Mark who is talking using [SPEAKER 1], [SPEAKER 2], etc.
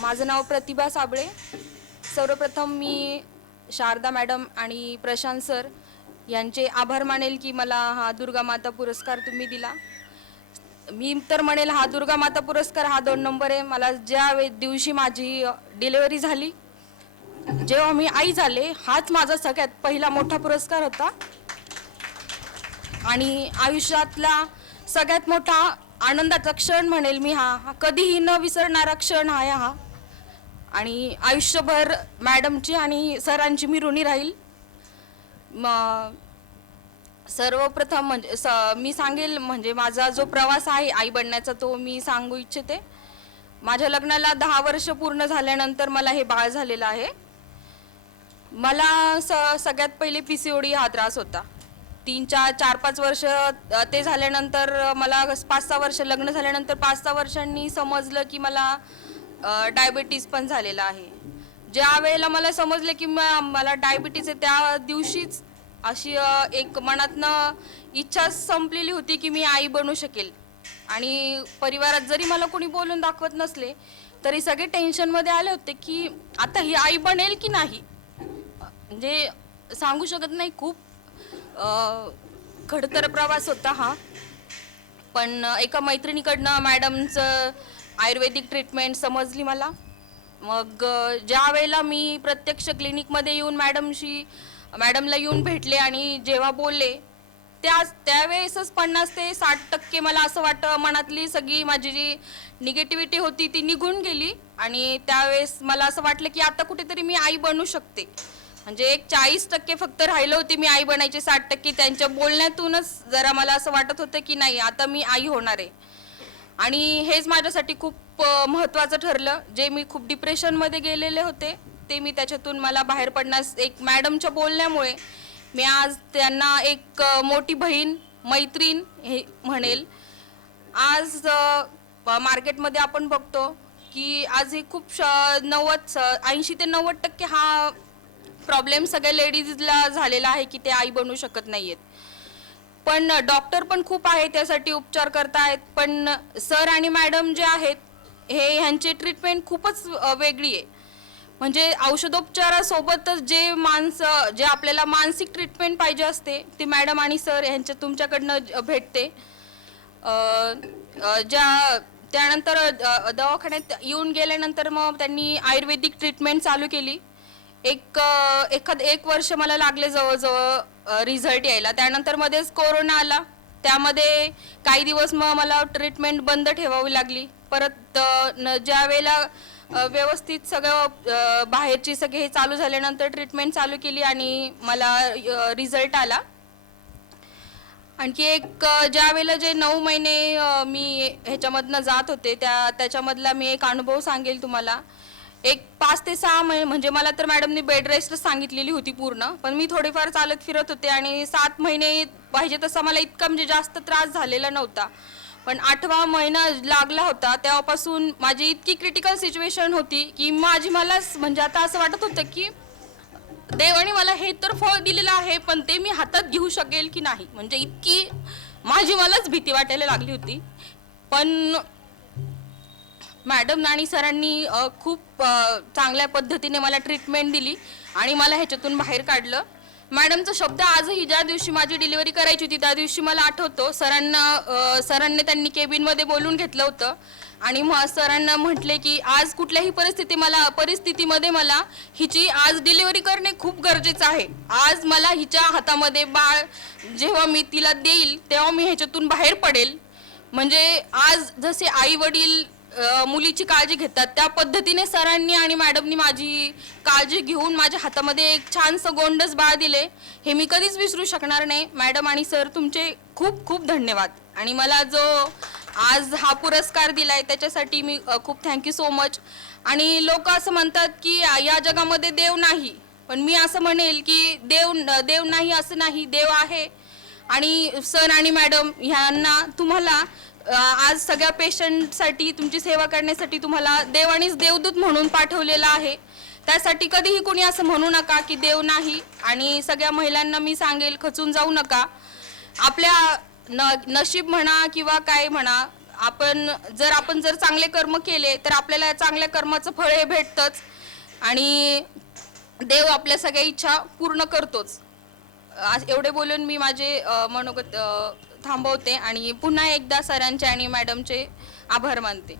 [SPEAKER 1] माझं नाव प्रतिभा साबळे. सर्वप्रथम मी शारदा मॅडम आणि प्रशांत सर यांचे आभार मानेल की मला हा दुर्गा माता पुरस्कार तुम्ही दिला. मी तर म्हणेल हा दुर्गा माता पुरस्कार हा दोन नंबर आहे. मला ज्या वे दिवशी माझी डिलेवरी झाली जेव्हा मी आई झाले हाच माझा सगळ्यात पहिला मोठा पुरस्कार होता. आणि आयुष्यातला सगळ्यात मोठा आनंदाचा क्षण म्हणेल मी हा. हा कधीही न विसरणारा क्षण आहे हा. आणि आयुष्यभर मॅडमची आणि सरांची मी ऋणी राहील. म सर्वप्रथम म्हणजे स मी सांगेल म्हणजे माझा जो प्रवास आहे आई बनण्याचा तो मी सांगू इच्छिते. माझ्या लग्नाला दहा वर्ष पूर्ण झाल्यानंतर मला हे बाळ झालेलं आहे. मला स सगळ्यात पहिले पी सी ओडी हा त्रास होता. तीन चार चार पाच वर्ष ते झाल्यानंतर मला पाच सहा वर्ष लग्न झाल्यानंतर पाच सहा वर्षांनी समजलं की मला डायबिटीज पण झालेला आहे. ज्या वेळेला मला समजलं की मला डायबिटीज आहे त्या दिवशीच अशी एक मनातनं इच्छा संपलेली होती की मी आई बनू शकेल. आणि परिवारात जरी मला कोणी बोलून दाखवत नसले तरी सगळे टेन्शनमध्ये आले होते की आता ही आई बनेल की नाही? म्हणजे सांगू शकत नाही खूप खडतर प्रवास होता हा. पण एका मैत्रिणीकडनं मॅडमचं आयुर्वेदिक ट्रीटमेंट समजली मला. मग ज्या वेळेला मी प्रत्यक्ष क्लिनिकमध्ये येऊन मॅडमशी मॅडमला येऊन भेटले आणि जेव्हा बोलले त्या त्यावेळेसच पन्नास ते साठ टक्के मला असं वाटतं मनातली सगळी माझी जी निगेटिव्हिटी होती ती निघून गेली. आणि त्यावेळेस मला असं वाटलं की आता कुठेतरी मी आई बनू शकते. म्हणजे एक चाळीस टक्के फक्त राहिलं होती मी आई बनायचे साठ टक्के त्यांच्या बोलण्यातूनच जरा मला असं वाटत होतं की नाही आता मी आई होणार आहे. आणि हेच माझ्यासाठी खूप महत्त्वाचं ठरलं. जे मी खूप डिप्रेशनमध्ये गेलेले होते ते मी त्याच्यातून मला बाहेर पडण्यास एक मॅडमच्या बोलण्यामुळे मी आज त्यांना एक मोठी बहीण मैत्रीण हे म्हणेल. आज मार्केटमध्ये आपण बघतो की आज हे खूप श- नव्वद ऐंशी ते नव्वद टक्के हा प्रॉब्लेम सगळ्या लेडीजला झालेला आहे की ते आई बनू शकत नाहीयेत. पण डॉक्टर पण खूप आहे त्यासाठी उपचार करतायत. पण सर आणि मॅडम जे आहेत हे ह्यांची ट्रीटमेंट खूपच वेगळी आहे. म्हणजे औषधोपचारासोबतच जे माणसं जे आपल्याला मानसिक ट्रीटमेंट पाहिजे असते ती मॅडम आणि सर ह्यांच्या तुमच्याकडनं भेटते. ज्या त्यानंतर दवाखान्यात येऊन गेल्यानंतर मग त्यांनी आयुर्वेदिक ट्रीटमेंट चालू केली. एक एखाद एक वर्ष मला लागले जवळजवळ रिझल्ट यायला. त्यानंतर मध्येच कोरोना आला. त्यामध्ये काही दिवस मग मला ट्रीटमेंट बंद ठेवावी लागली. परत न- ज्या वेळेला व्यवस्थित सगळं बाहेरची सगळे हे चालू झाल्यानंतर ट्रीटमेंट चालू केली आणि मला रिझल्ट आला. आणखी एक ज्या वेळेला जे नऊ महिने मी ह्याच्यामधनं जात होते त्या त्याच्यामधला मी एक अनुभव सांगेल तुम्हाला. एक पाच ते सहा महिने म्हणजे मला तर मॅडमनी बेड रेस्ट सांगितलेली होती पूर्ण पण मी थोडीफार चालत फिरत होते आणि सात महिने पाहिजे तसा मला इतका म्हणजे जास्त त्रास झालेला नव्हता. पण आठवा महिना लागला होता तेव्हापासून माझी इतकी क्रिटिकल सिच्युएशन होती की माझी मलाच म्हणजे आता असं वाटत होतं की देवाने मला हे तर फळ दिलेलं आहे पण ते मी हातात घेऊ शकेल की नाही. म्हणजे इतकी माझी मलाच भीती वाटायला लागली होती. पण मॅडम आणि सरांनी अ, खूप अ, चांगल्या पद्धतीने मला ट्रीटमेंट दिली आणि मला ह्याच्यातून बाहेर काढलं. मॅडमचा शब्द आजही ज्या दिवशी माझी डिलिव्हरी करायची होती त्या दिवशी मला आठवतो. सरांना अ, सरांनी त्यांनी केबिनमध्ये बोलून घेतलं होतं आणि मग सरांना म्हटले की आज कुठल्याही परिस्थिती मला परिस्थितीमध्ये मला हिची आज डिलिव्हरी करणे खूप गरजेचं आहे. आज मला हिच्या हातामध्ये बाळ जेव्हा मी तिला देईल तेव्हा मी ह्याच्यातून बाहेर पडेल. म्हणजे आज जसे आई वडील मुलीची काळजी घेतात. त्या पद्धतीने सरांनी आणि मॅडमनी माझी काळजी घेऊन माझ्या हातामध्ये एक छानसं गोंडस बाळ दिले. हे मी कधीच विसरू शकणार नाही. मॅडम आणि सर तुमचे खूप खूप धन्यवाद. आणि मला जो आज हा पुरस्कार दिलाय त्याच्यासाठी मी अ, खूप थँक्यू सो मच आणि लोक असं म्हणतात की या- या जगामध्ये देव नाही. पण मी असं म्हणेल की देव देव नाही असं नाही देव आहे. आणि सर आणि मॅडम ह्यांना तुम्हाला आज सगळ्या पेशंटसाठी तुमची सेवा करण्यासाठी तुम्हाला देवानीच देवदूत म्हणून पाठवलेलं आहे. त्यासाठी कधीही कोणी असं म्हणू नका की देव नाही आणि सगळ्या महिलांना मी सांगेल खचून जाऊ नका. आपल्या न नशीब म्हणा किंवा काय म्हणा आपण जर आपण जर चांगले कर्म केले तर आपल्याला चांगल्या कर्माचं फळ हे भेटतंच. आणि देव आपल्या सगळ्या इच्छा पूर्ण करतोच. आज एवढे बोलून मी माझे मनोगत थांबवते आणि पुन्हा एकदा सरांचे आणि मॅडमचे आभार मानते.